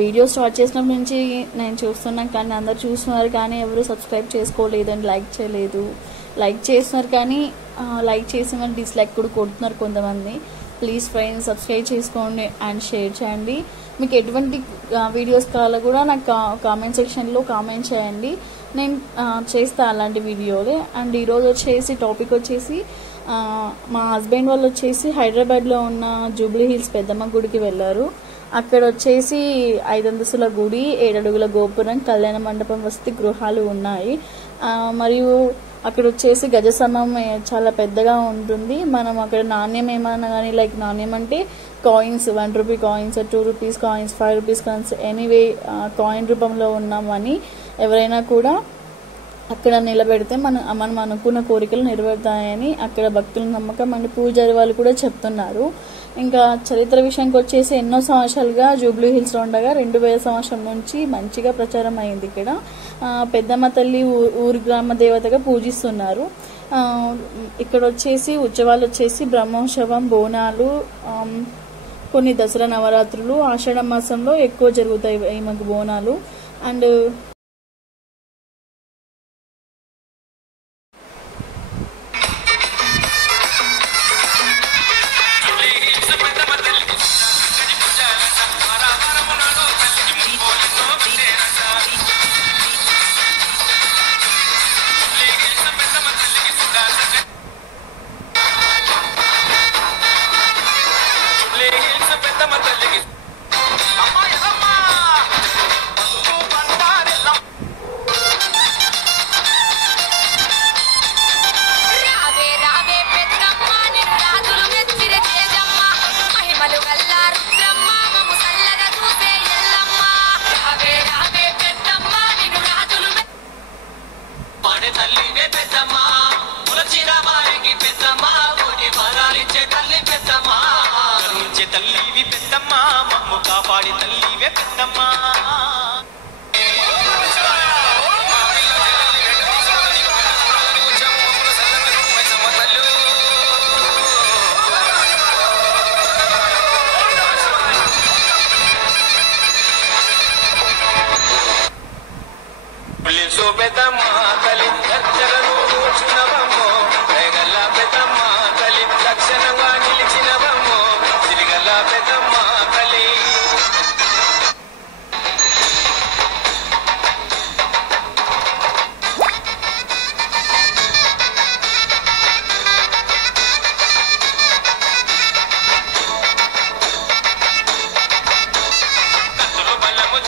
Video start చేసినప్పటి నుంచి నేను చూస్తున్నాను, కానీ అందరు చూస్తున్నారు కానీ ఎవరు సబ్స్క్రైబ్ చేసుకోలేదండి, లైక్ చేయలేదు. లైక్ చేస్తున్నారు కానీ లైక్ చేసిన డిస్లైక్ కూడా కొడుతున్నారు కొంతమంది. ప్లీజ్ ఫ్రెండ్స్ సబ్స్క్రైబ్ చేసుకోండి అండ్ షేర్ చేయండి. మీకు ఎటువంటి వీడియోస్ కావాలో కూడా నాకు కామెంట్ సెక్షన్లో కామెంట్ చేయండి, నేను చేస్తాను అలాంటి వీడియోలు. అండ్ ఈరోజు వచ్చేసి టాపిక్ వచ్చేసి మా హస్బెండ్ వాళ్ళు వచ్చేసి హైదరాబాద్లో ఉన్న జూబ్లీ హిల్స్ పెద్దమ్మ గుడికి వెళ్ళారు. అక్కడ వచ్చేసి 5 అంతస్తుల గుడి, 7 అడుగుల గోపురం, కళ్యాణ మండపం, వసతి గృహాలు ఉన్నాయి. మరియు అక్కడ వచ్చేసి గజస్తంభం చాలా పెద్దగా ఉంటుంది. మనం అక్కడ నాణ్యం ఏమన్నా కానీ, లైక్ నాణ్యం అంటే coins, 1 rupee coins, 2 rupees coins, 5 rupees coins, anyway coin రూపంలో ఉన్న మనీ ఎవరైనా కూడా అక్కడ నిలబెడితే మనం అనుకున్న కోరికలు నెరవేరుతాయని అక్కడ భక్తుల నమ్మకం. అండ్ పూజారి వాళ్ళు కూడా చెప్తున్నారు. ఇంకా చరిత్ర విషయానికి వచ్చేసి ఎన్నో సంవత్సరాలుగా జూబ్లీ హిల్స్లో ఉండగా 2000 సంవత్సరం నుంచి మంచిగా ప్రచారం అయింది. ఇక్కడ పెద్దమ్మ తల్లి ఊరి గ్రామ దేవతగా పూజిస్తున్నారు. ఇక్కడ వచ్చేసి ఉత్సవాలు వచ్చేసి బ్రహ్మోత్సవం, బోనాలు, కొన్ని దసరా నవరాత్రులు, ఆషాఢ మాసంలో ఎక్కువ జరుగుతాయి ఈమెకు బోనాలు. అండ్ తల్లివి పెద్దమ్మ, మమ్ము కాపాడి తల్లివే పెద్దమ్మ. పెద్దమ్మ